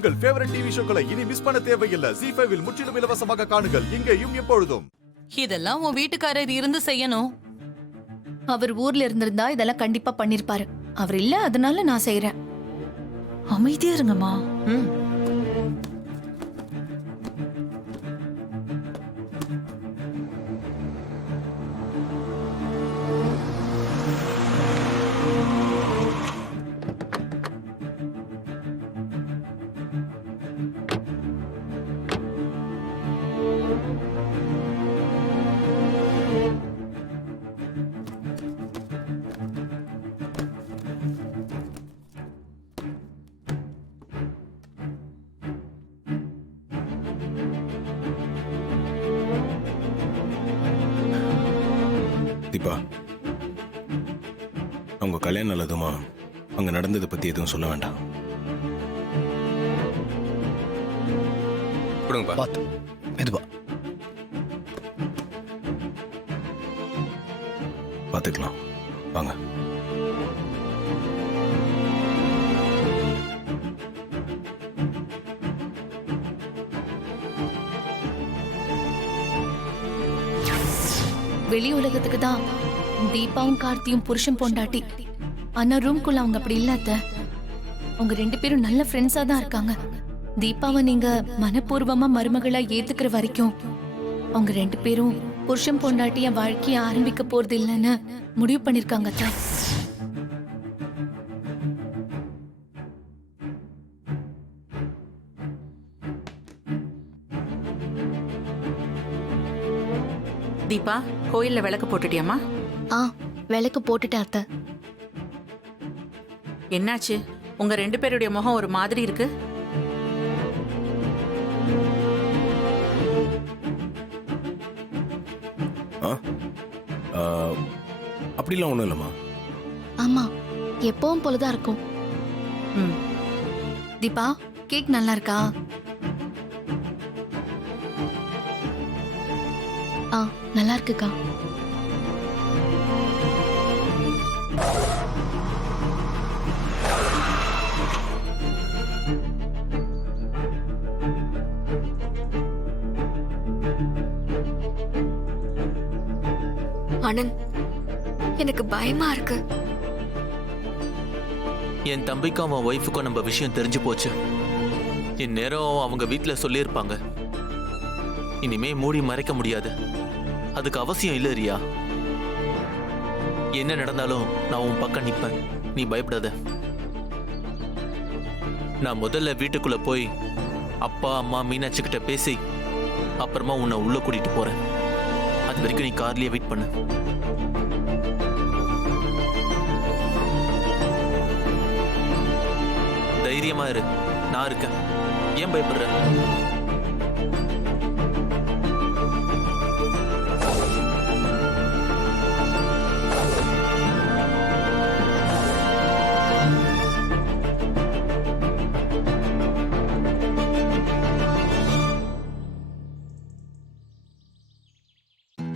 உங்கள் favourite TV ஷோக்களை இனி miss பண்ண தேவையில்லை. ZEE5 இல் முற்றிலும் இலவசமாக காணுங்கள். இங்கேயும் எப்பொழுதும். இதெல்லாம் உன் வீட்டுக்காரர் இருந்து செய்யணும். அவர் ஊர்ல இருந்திருந்தா இதெல்லாம் கண்டிப்பா பண்ணிருப்பாரு. அவர் இல்ல, அதனால நான் செய்யறேன். அமைதியா இருங்கம்மா. தீபா, அவங்க கல்யாணம் நல்லதுமா, அங்க நடந்ததை பத்தி எதுவும் சொல்ல வேண்டாம். கொடுங்கப்பா. பார்த்து மெதுவா பார்த்துக்கலாம் வாங்க. வெளி உலகத்துக்கு தான் தீபாவும் கார்த்தியும் புருஷன் பொண்டாட்டி. ஆனா ரூம்குள்ள அவங்க அப்படி இல்லாத. அவங்க 2 பேரும் நல்ல ஃப்ரெண்ட்ஸா தான் இருக்காங்க. தீபாவை நீங்க மனப்பூர்வமா மருமகளா ஏத்துக்கிற வரைக்கும் அவங்க 2 பேரும் புருஷன் பொண்டாட்டிய வாழ்க்கைய ஆரம்பிக்க போறது இல்லைன்னு முடிவு பண்ணிருக்காங்க. தீபா, கோயில்ல விளக்கு போட்டுட்டியாமா? விளக்கு போட்டுட்டேன் அத்தை. என்னாச்சு? உங்க 2 பேருடைய முகம் ஒரு மாதிரி இருக்கு. அப்படிலாம் ஒண்ணும் இல்லம்மா. ஆமா, எப்பவும் போலதான் இருக்கும். ம். தீபா, கேக் நல்லா இருக்கா? நல்லா இருக்குக்கா. ஆனந்த், எனக்கு பயமா இருக்கு. என் தம்பிக்கும் அவன் ஒய்ஃபுக்கும் நம்ம விஷயம் தெரிஞ்சு போச்சு. இந்நேரம் அவங்க வீட்டுல சொல்லியிருப்பாங்க. இனிமே மூடி மறைக்க முடியாது. அதுக்கு அவசியம் இல்லை ரியா. என்ன நடந்தாலும் நான் உன் பக்கம் நிற்பேன். நீ பயப்படாத. நான் முதல்ல வீட்டுக்குள்ள போய் அப்பா அம்மா மீனாட்சி கிட்ட பேசி அப்புறமா உன்னை உள்ள கூட்டிட்டு போறேன். அது வரைக்கும் நீ கார்லயே வெயிட் பண்ணு. தைரியமா இரு, நான் இருக்கேன். ஏன் பயப்படுற?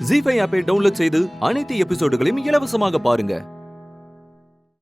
ZEE5 ஆப்பை டவுன்லோட் செய்து அனைத்து எபிசோடுகளையும் இலவசமாக பாருங்க.